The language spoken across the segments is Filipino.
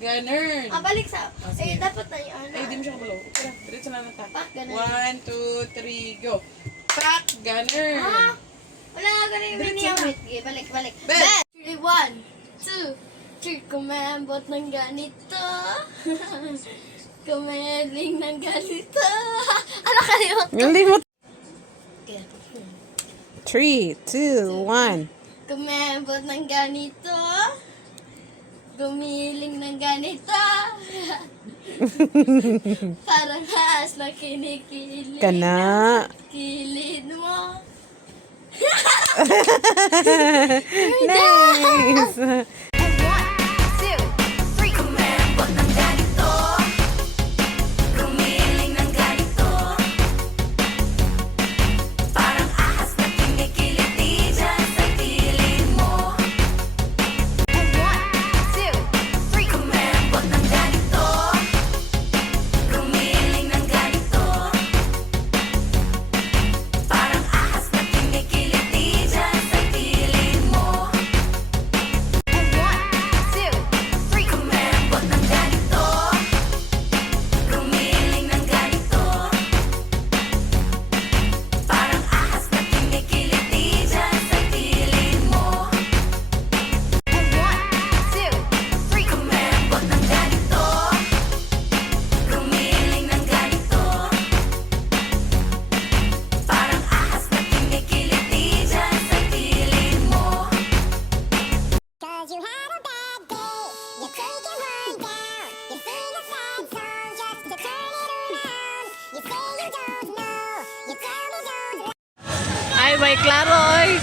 ganun. Balik sa... dapat na yung ano. Ay, di mo siya kabalo. Tara, diretso na natin. Pak, ganun. 1, 2, 3, go. Pak, ganun. Wala nga ganun yung Diretso niya. na. Wait, okay, balik. Ben! 1, 2, 3, kumembot ng ganito. Kumeling ng ganito. Ano kayo? Hindi mo. Okay. 3, 2, 1. Kumembot ng ganito. Gumiling ng ganito. Parang haas na kinikilig. Kana. Kilid mo. Nice. Ay, may klaro, oy.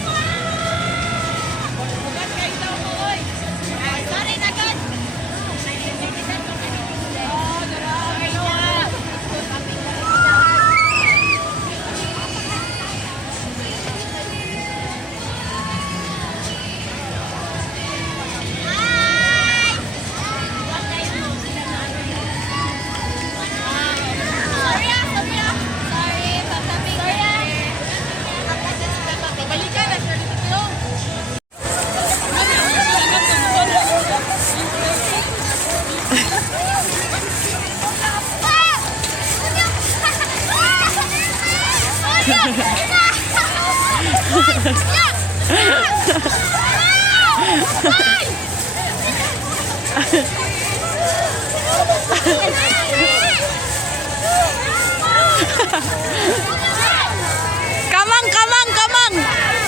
Kamang, kamang, kamang,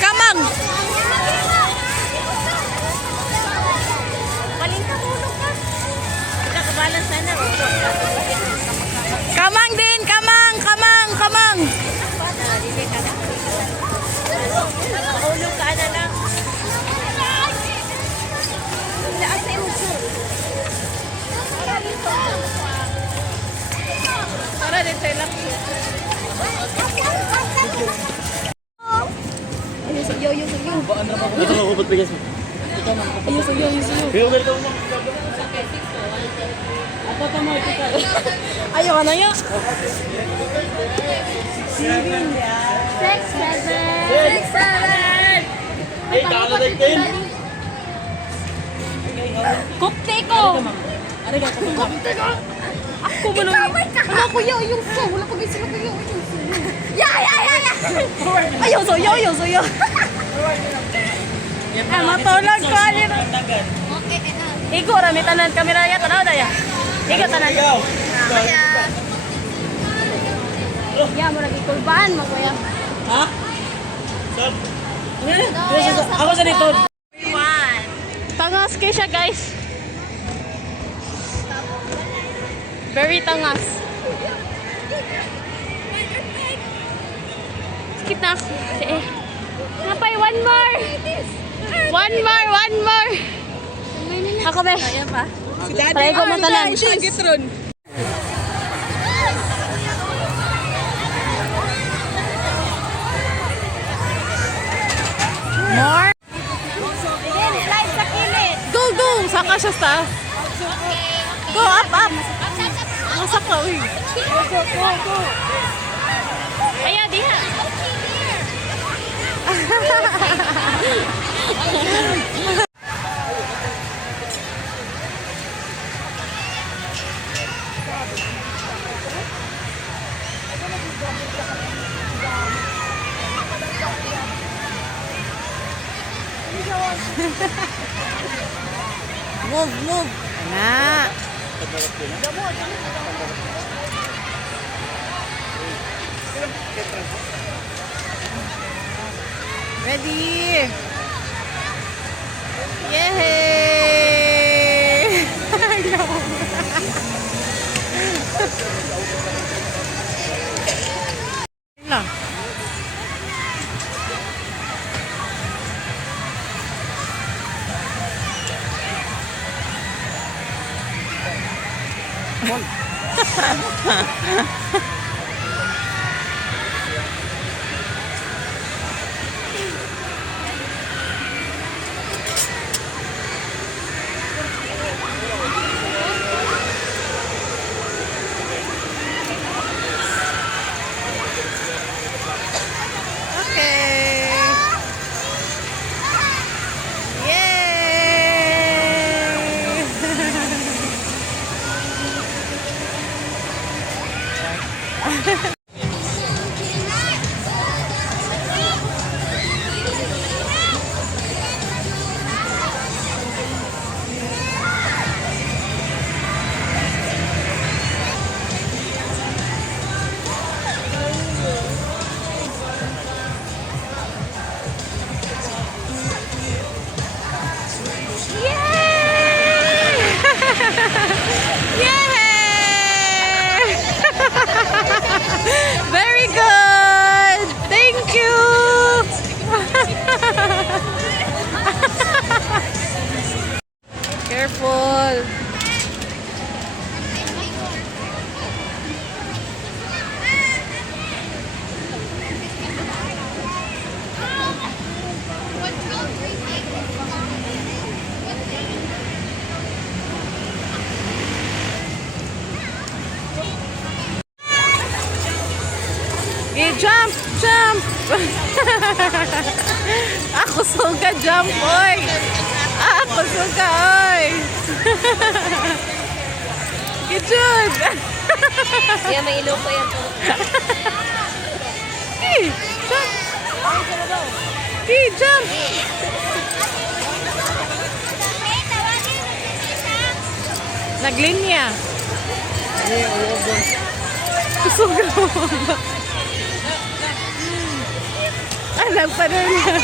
kamang. Kamang din, kamang, kamang, kamang. Para din sa ilap. Ito lang ubot bigas mo. Ayaw ganito mo. Ayaw na yun. 6, 7. Eh, takala na ito. Kupte ko. Kupte ko. Ako mo lang. Wala ko yaw yung so. Wala ko gising ko yaw yung so. Ayaw so yaw, ayaw so yaw. Matulog ko alin. Okay, enough. Igo rami tanan kamera ya tanaw daya. Igo tanan. Ya mo lagi kurban mo kuya. Ha? Sab. Ako sa dito. Tangas kay siya guys. Very tangas. Skip na ako. Napay, one more. One more. Ako be. Kaya pa? Si Daddy. Paray ko matalan. More. Go. Saka siya sa. Go, up. Masaka, uy. Go. Ayaw, diha. Move, move. Na. Ready. Yay! Lang. Okay. Yay! Yay! Very good. Thank you. Careful. Jump! Jump! Ako suga, jump, oy! Ako suga, oy! Good! Kaya may ilaw pa yan. Hey, jump! Hey, jump! Naglinya. Suga mo. Alam pa rin niya.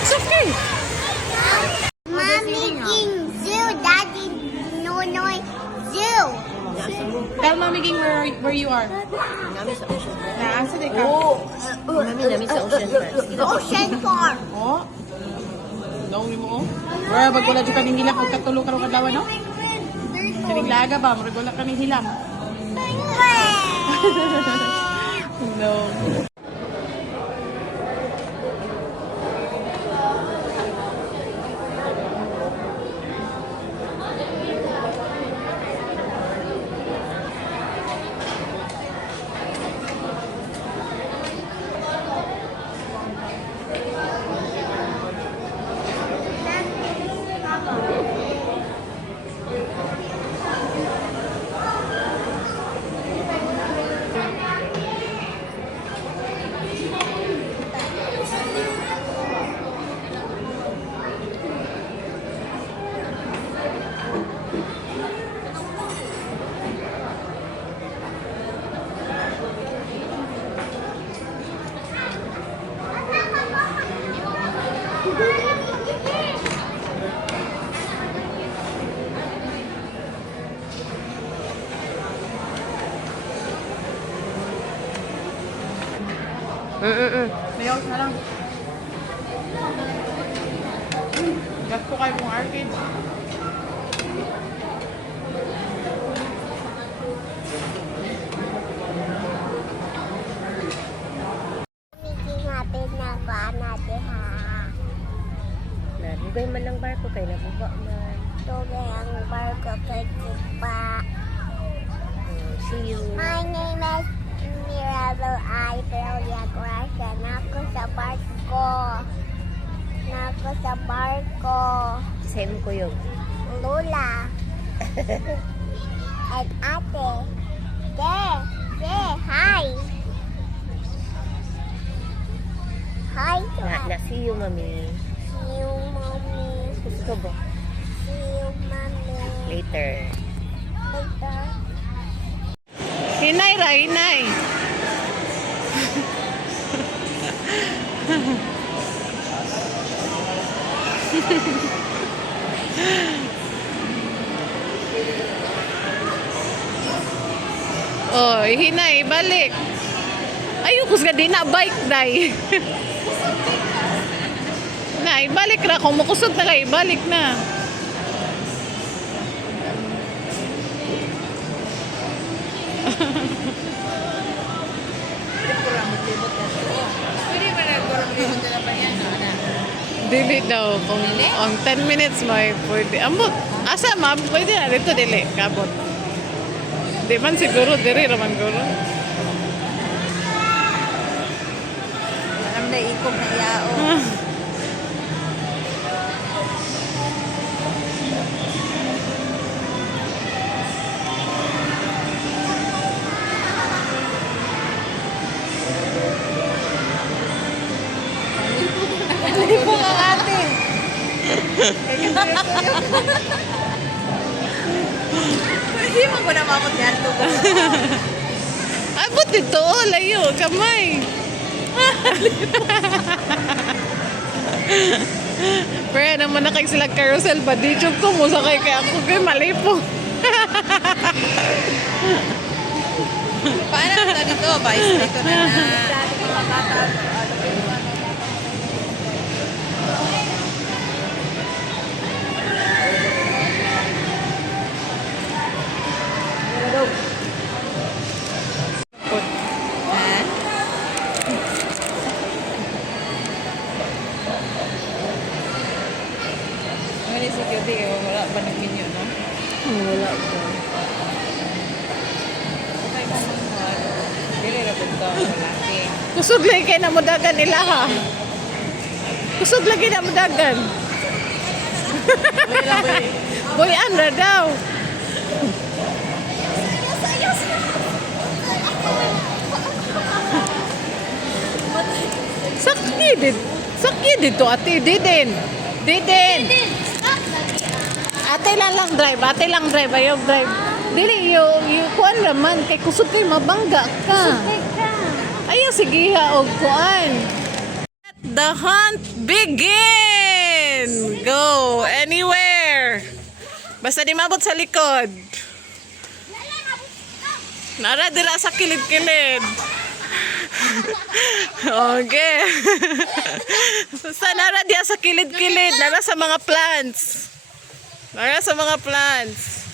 It's okay. Mommy King Zoo, Daddy Nonoy Zoo. Tell Mommy Ging where you are. Namin sa ocean. Naasa di ka? Namin sa ocean first. Ocean Farm. Oh. Naungi mo, oh. Wala ba gula dyan kaming hilam? Huwag katulong ka rin kadlawa, no? Kaning laga ba? Mura gula kaming hilam. No. Layout na lang. Gat ko kayo kung arcade. Hapit na ko natin ha. Nalugay man lang barko kay nabuba man. Tugay ang barko kay Kupa. See you. My name is Mirabel ay Claudia Gracia. Nako sa barko. Nako sa barko. Say mo ko yun. Lula. And ate. Say hi. Hi to Na, see you, mami. See you, mommy. Gusto ba? See you, mommy. Later. Later. Hinay ra, hinay. Oh, hinay, balik. Ayoko sa di na bike, day. Na, ibalik ra. Kung makusot na kayo, ibalik na. Dili daw. Kung ang 10 minutes may pwede. Ambot. Asa ma'am? Pwede na dito dili. Kabot. Di man siguro. Diri raman guro. Alam na ikong na yao. Lipo ang ate. Hindi mo ko na mamot yan. Abot dito. Layo. Kamay. Pero naman na kayo silang carousel ba? Di joke ko mo sa kayo kaya ako kayo malipo. Paano na dito? Bais dito na na. Ano si Cutie? Wala ba ng minyo, no? Wala ko. Okay mo mga dili ra pud to malaki. Kusog lagi kayo na mudagan nila ha. Kusog lagi na mudagan. Boy, Andra daw. Sakit. Sakit dito ate. Didin. Didin. Ate lang drive. Ate lang drive. Ayaw drive. Dili, kuan naman. Kay kusog kayo mabangga ka. Ayaw, sige ha. O kuan. Let the hunt begin. Go anywhere. Basta di mabot sa likod. Nara dira sa kilid-kilid. Okay. Basta nara diya sa kilid-kilid. Nara sa mga plants. Nara sa mga plants.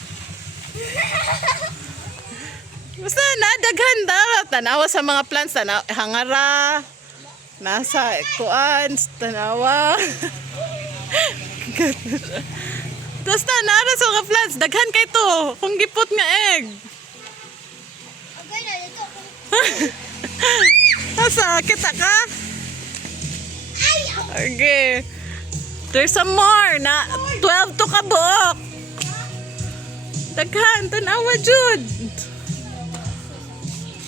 Basta nadaghan daw. Tanawa sa mga plants. Hangara. Nasa kuan. Tanawa. Basta nara sa mga plants. Daghan kay to. Kung gipot nga egg. Asa, kita ka? Okay. There's some more. Na 12 to kabuok. Daghan, tanawa jud.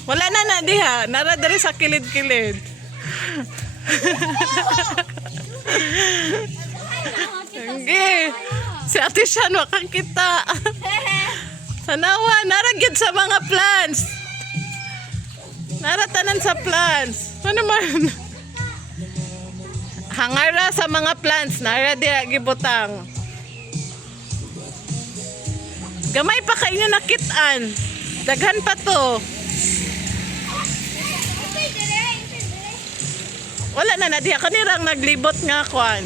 Wala na diha. Nara diri sa kilid-kilid. Okay. Si Ate Shan, wakang kita. Tanawa, nara gyud sa mga plants. Naratanan sa plants. Ano naman? Hangara sa mga plants. Nara diya gibutang. Gamay pa kayo nakitaan. Daghan pa to. Wala na diya. Kanirang naglibot nga kwan.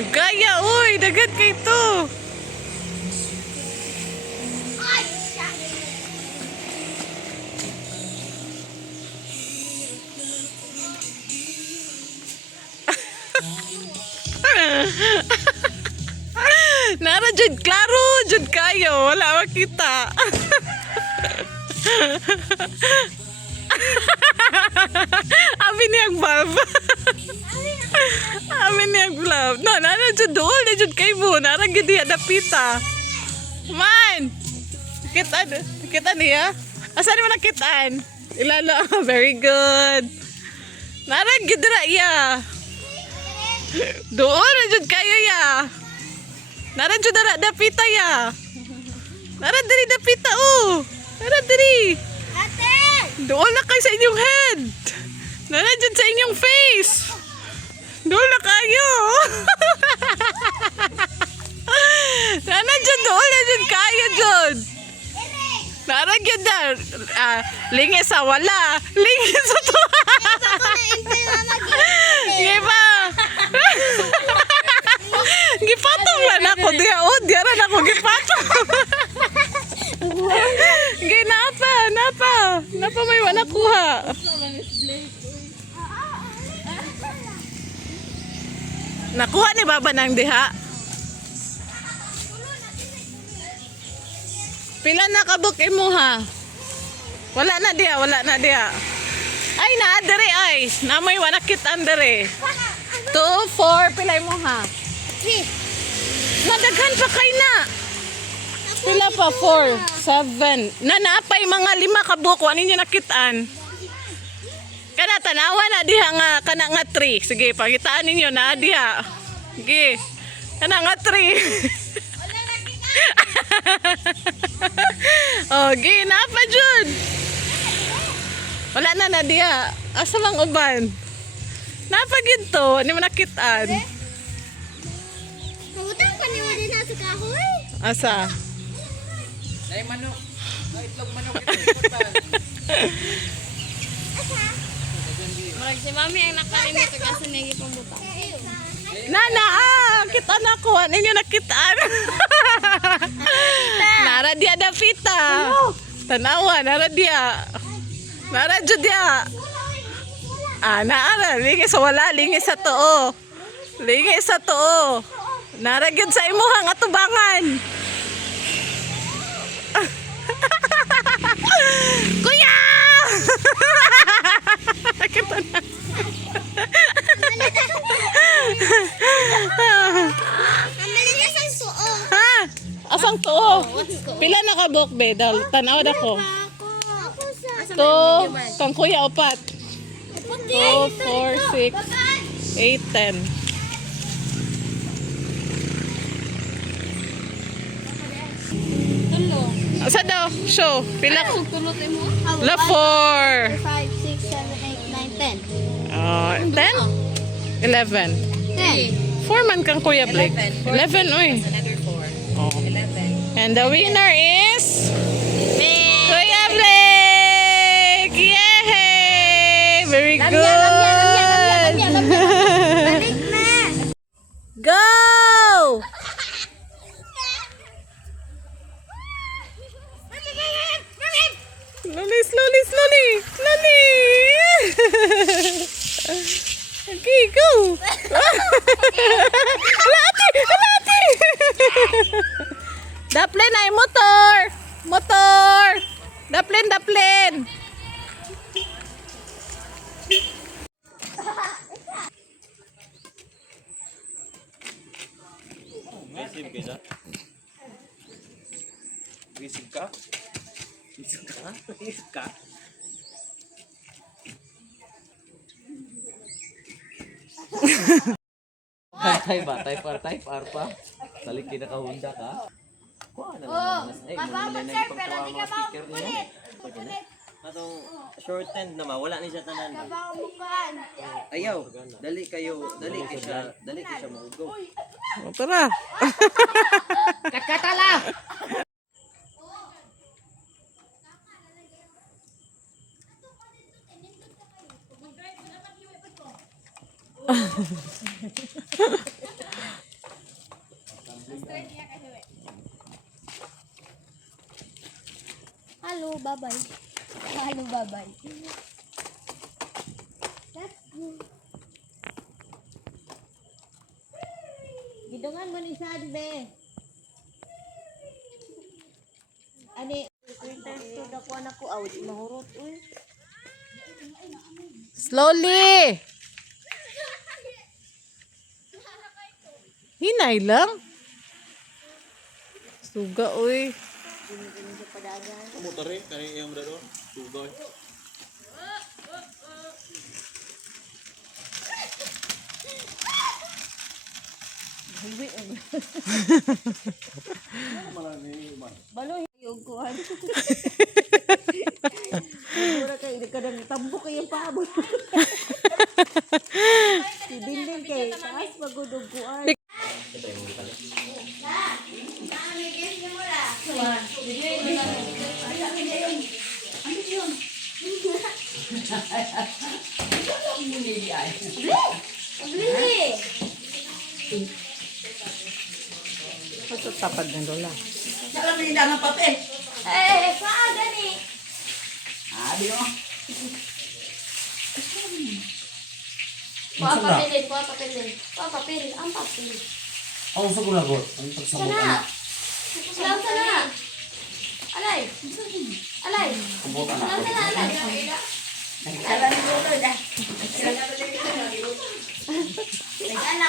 Dugaya, uy, dagat kay to. jud klaro jud kayo, wala makita. Amin niyang bulb. Amin niyang bulb. No, nana jud dool na jud kay mo, nara gid diha dapita. Man. Kita niya. Asa ni mo nakitaan? Ilalo, very good. Nara gid ra iya. Doon na jud kayo ya. Nara jud dara dapita ya. Nara diri dapita oh. Nara diri. Ate! Doon na kayo sa inyong head. Nara jud sa inyong face. Doon na kayo. Nara jud doon na jud kayo jud. Nara jud na. Lingi sa wala. Lingi sa to. Giba. Gipatong lang ako. Diya rin ako gipatong. Napa may wala kuha. Nakuha ni Baba ng diha. Pila na kabuk mo ha? Wala na diha. Ay, naadere ay. Namay wanakit andere. 2, 4, pilay mo ha? 3. Nadaghan pa kay na. Pila pa? 4, 7. Naapay mga 5 ka buko. Ano ninyo nakitaan? Kana tanawa na diha nga. Kana nga 3. Sige, pakitaan ninyo na diha. Sige. Kana nga 3. Oh, gi, naapa jud. Wala na diha. Asa mang uban? Napagid to. Ano mo nakitaan? Pagutang pa niyo din sa kahoy. Asa? Ay, manok. Ay, itlog manok. Ito, Marag si mami ang nakalimit kasi nagi pang butang. Nana, kita na ko. Ano yung nakitaan? Nara dia dapita. Tanawa, nara dia. Nara jud dia. Naara. Lingi sa wala. Lingi sa too. Lingi sa too. Nara gyud sa imuhang atubangan. Kuya! Kita na. Amalit sa suo. Ha? Asang tuo? Pila na ka buk be? Tanaw da ko. Ako sa. To, kang kuya upat. 2, 4, 6, 8, 10. Tulo. Asa daw? Show. Pila ko? Tulot mo? La 4. 5, 6, 7, 8, 9, 10. 10? 11. 10. 4 man kang kuya Blake. 11, uy. another 4. Oh. 11. And the winner is... Kuya Blake! Yay! Very good! Balik na. Go! Slowly! Okay, go! Halati! Daplin ay motor! Daplin! Aggressive ka. Aggressive ka? Type R pa. Talik kinakahunda ka. Kuha na lang. Ay, Sir, pero di ka ba ulit? Atong short end naman, wala ni siya tanan. Bukan. Ayaw, dali kayo siya maugo. O, tara! Kakatala! Halo, bye-bye. Halo, bye-bye. Gidungan mo ni Sad, be. Slowly. Hinay lang. Suga, uy. Motor eh, kani yung dado. Dugoy. Bili! Ito tapad ng lola. Paa gani! Kuha papelin, kuha papelin. Kuha papelin, ang papel. Ang sa kulagot, ang pagsabot Sana! Salaw sana! Alay! Alay! Salaw sana, alay!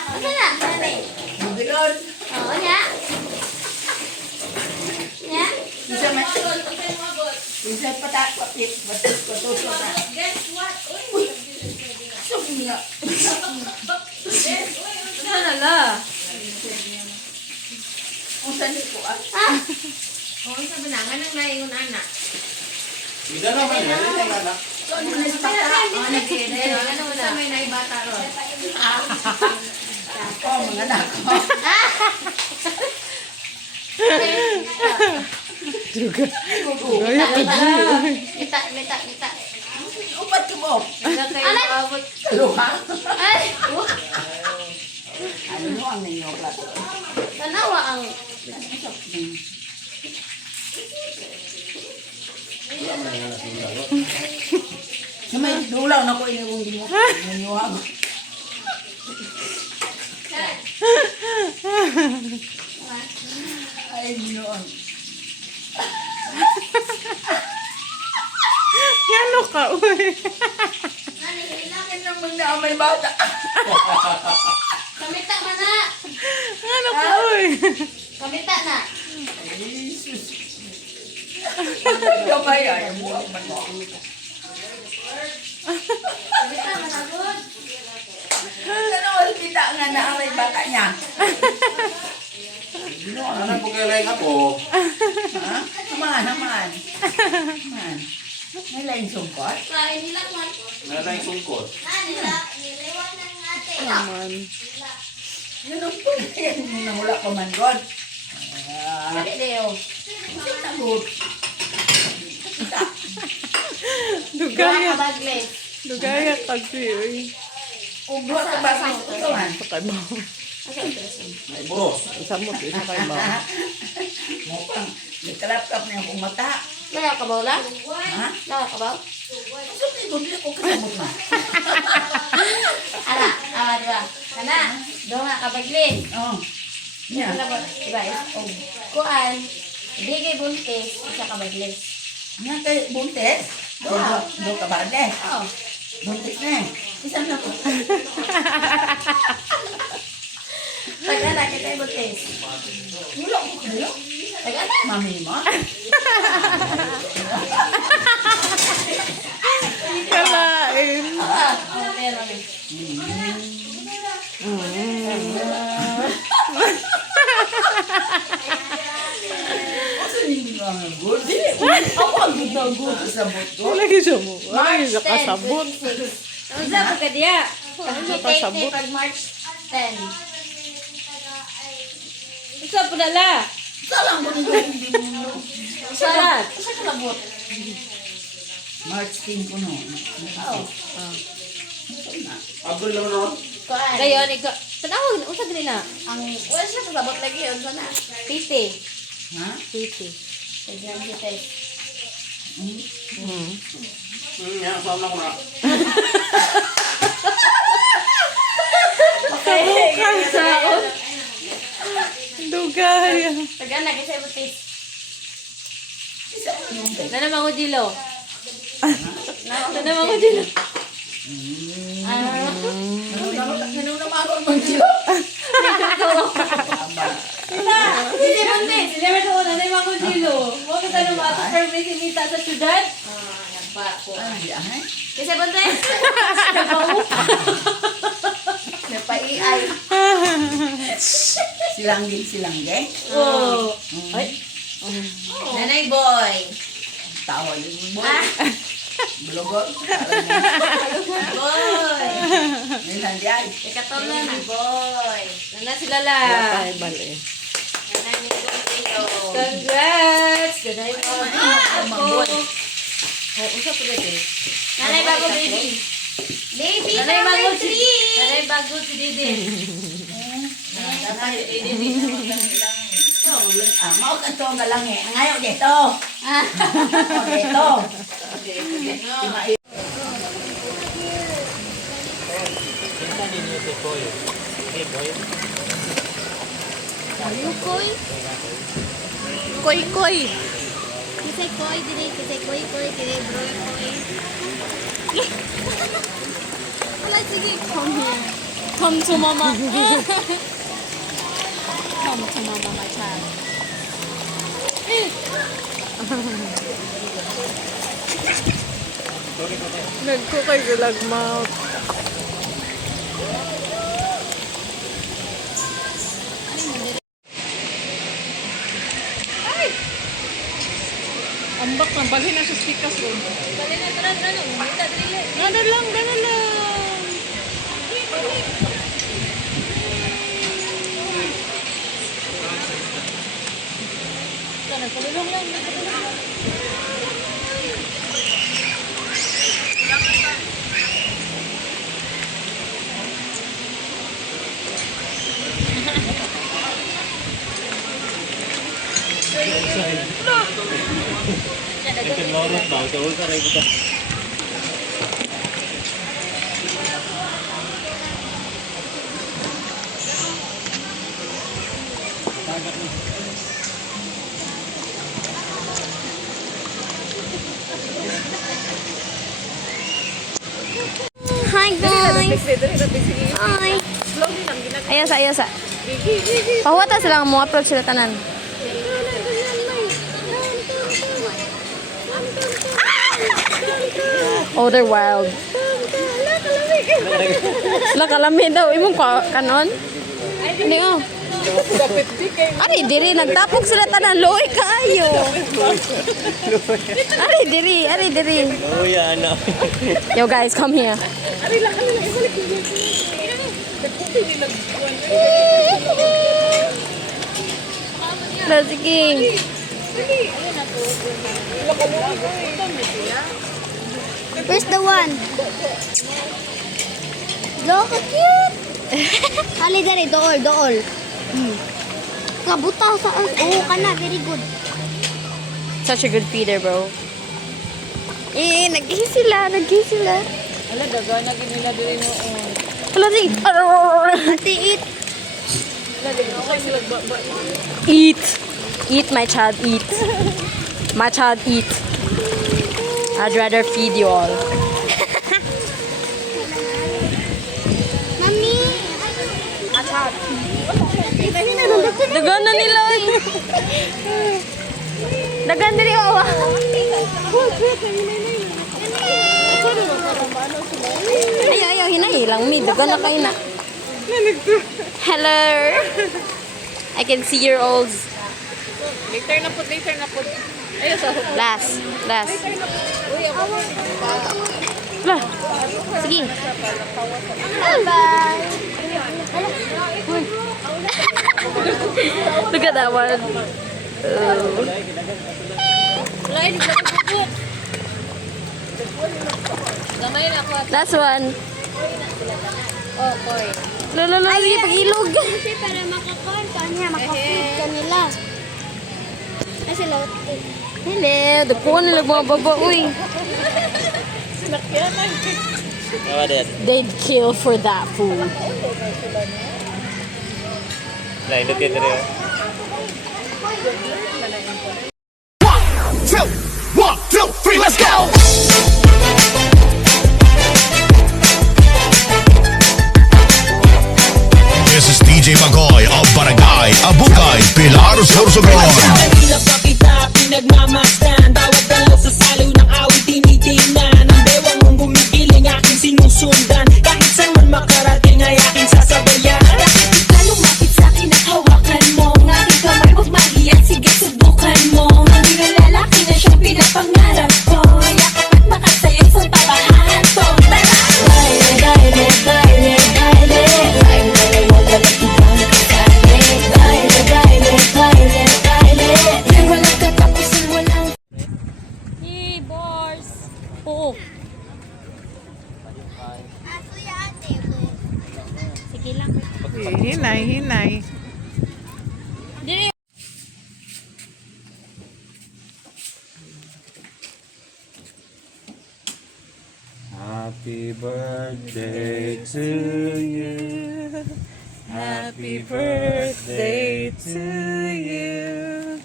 Asa na? Alay! Oo, nya? Nya? Sana la. Ah! Ida naman yan, hindi na anak. Gaya ka Mita, mita, mita. Alay. Ay! Tanawa ang... May dulaw na ko iniwang mo. Naniwag. Ay, noon. Yano ka, uy. Akin nang mga may bata. Kamita ka na! Ano ka, uy. Kamita na! Jesus. Gabay ay mo ang man mo. Kamita, managod! Ano wala kita nga na ang may bata niya? Anak ko kailangan ako. Ha? Naman, naman. Naman. May lain sungkot? Kain nila man. Nanay sungkot. Nila, niliwan ng ate. Naman. Yun ang tuloy. Nahula pa man, God. Kali Leo. Tagot. Dugaya. Kabagle. Dugaya kasi, uy. Ugwa ka ba sa tutuan? Sakay mo. May boss. Isa mo, isa kay mo. Mo pang, nagkalapkap na yung mata. Laya ka ba wala? Ha? Laya ka ba? So, hindi ko kasabot na. Ala, diba? Kana, doon nga kabagle. Oh. Yeah. Ano ba? Diba? Kuan, bigay buntis, isa kabagle. Nga kay buntes? Do ka ba de? Oo. Buntes na eh. Isang na po. Tagana kita buntis. Wala ko kayo. Tagana. Mami mo? Kalain. Meron eh. Kasi hindi ko ang good. Dili. Ako ang good na good kasabot ko. Lagi siya mo. Lagi siya 10, kasabot. 26. Ang sabi ka diya. I-take kasabot. pag March 10. Isa po nala. Salang ko nito hindi mo. Salat. Kasi kalabot. March 10 ko no. Oo. April naman naman. Kuan. Gayon, ikaw. Tanawag, usag nila. Ang wala siya kasabot lagi yun. Sana. Piti. Ha? Titi. Tignan kita eh. Yan, sama ko na. Kabukan sa Dugaya. Tagana kasi butis. Isa ko Nana mango Jilo. Nana mango Jilo. Ganun naman ako mag-iyo. Hindi mo din. Hindi mo doon. Nana mango Jilo. Mo kita nung ato permit sinita sa syudad. Kasi bante. Napaiay. Silangging. Oh. Nanay boy. Tawa yung boy. Bulogor. Boy. Nilan di ay. Ikatolo ni boy. Nana sila la. Ay, bali. Nana ni Contigo. Congrats. Ganay mo. Ako. Oh, usap ulit eh. Nanay bago baby. Baby Nanay bago number si 3. Nanay bago si Didi. Nanay si Didi. Mau ka to nga lang eh. Ngayon dito. Dito. Koy. Koy-koy. Kisay koy dire, kisay koy dire, bro koy. Wala sige, come here. Come to mama. Come to mama, my child. Nagkukay gulag mouth. Ambak na, balhin na sa stikas ron. Bali na tara no. Kita dili. Gana lang. Sana kalulong lang. Hi guys. Hi. Ayasa. Pahwata sila mo approach sila tanan. Oh, they're wild. Lakalami daw. Imong kanon? Hindi oh. Ari, diri. Nagtapok sila tanan. Loy kayo. Ari, diri. Oh, yeah, ano. Yo guys, come here. Sige. Where's the one? Look, how cute. Hali dari, dool. Kabuta sa kana, very good. Such a good feeder, bro. Nag-ihi sila. Ala daga na gid nila diri noon. Hala, sige. Ate, eat. Eat. Eat, my child, eat. My child, eat. I'd rather feed you all. Mami. Dagan na nila. Dagan diri awa. Ayaw, hinahilang mi. Dagan na kayo na. Hello. I can see your olds. Later na pud. Ayo sa Last. Lah. Sige. Bye-bye. Look at that one. lain di pud. Gamay na ako. Last one. Oh, boy. Lolo, sige, pag-ilog. Kasi para makakuha ka niya, makafeed ka nila. Kasi lote. Hello, dagkuhan nila mga baba, uy. Awa, dad. They'd kill for that food. Lain, look at it. Kanila pa kita pinagmamasdan, bawat dalaw sa saliw ng awit tinitingnan. Ang bewang mong gumigiling aking sinusundan, kahit saan man makarating ay aking sasabayan. Bakit di ka lumapit sa'kin at hawakan mo ang aking kamay? Huwag mahiyan, sige subukan mo. Maging ang lalaki na siyang pinapangarap ko. Yakap at makasayo sa tabahan to. Tara! Baile, baile, baile, baile. Baile, huwag alat ibang kasali. Baile, baile, baile, baile. Di walang katapusan, walang Bors. Oo. Sige lang. Hinay, hinay. Dili. Happy birthday to you. Happy birthday to you.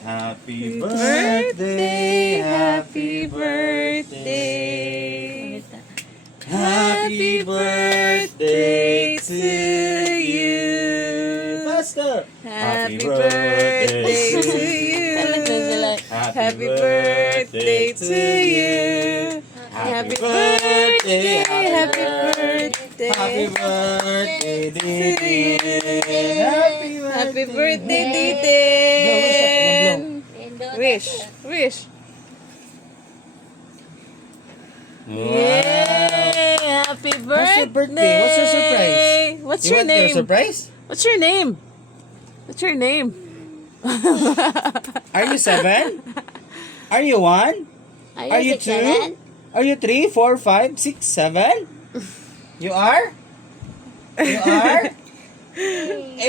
Happy Birthday, happy birthday. Happy birthday to you. Faster. Happy birthday to you. Happy birthday to you. Happy birthday, happy birthday. Happy birthday, Didi. Happy birthday, Diden. Wish, wish. Yay! Happy birthday. birthday? What's your surprise? What's You your want your name? surprise? What's your name? What's your name? Are you 7? Are you 1? Are you 2? Are you 3, 4, 5, 6, 7? You are? You are? Hey!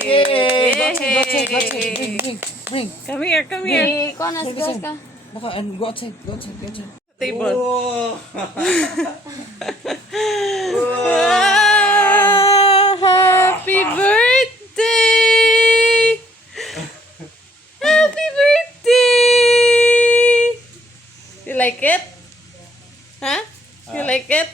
Hey! Go outside, go outside. Bring. Come here, come here. Ikaw na, sigas ka. Go outside, go outside, go outside. Table. Oh. Ah, happy birthday! Happy birthday! You like it? Huh? You like it?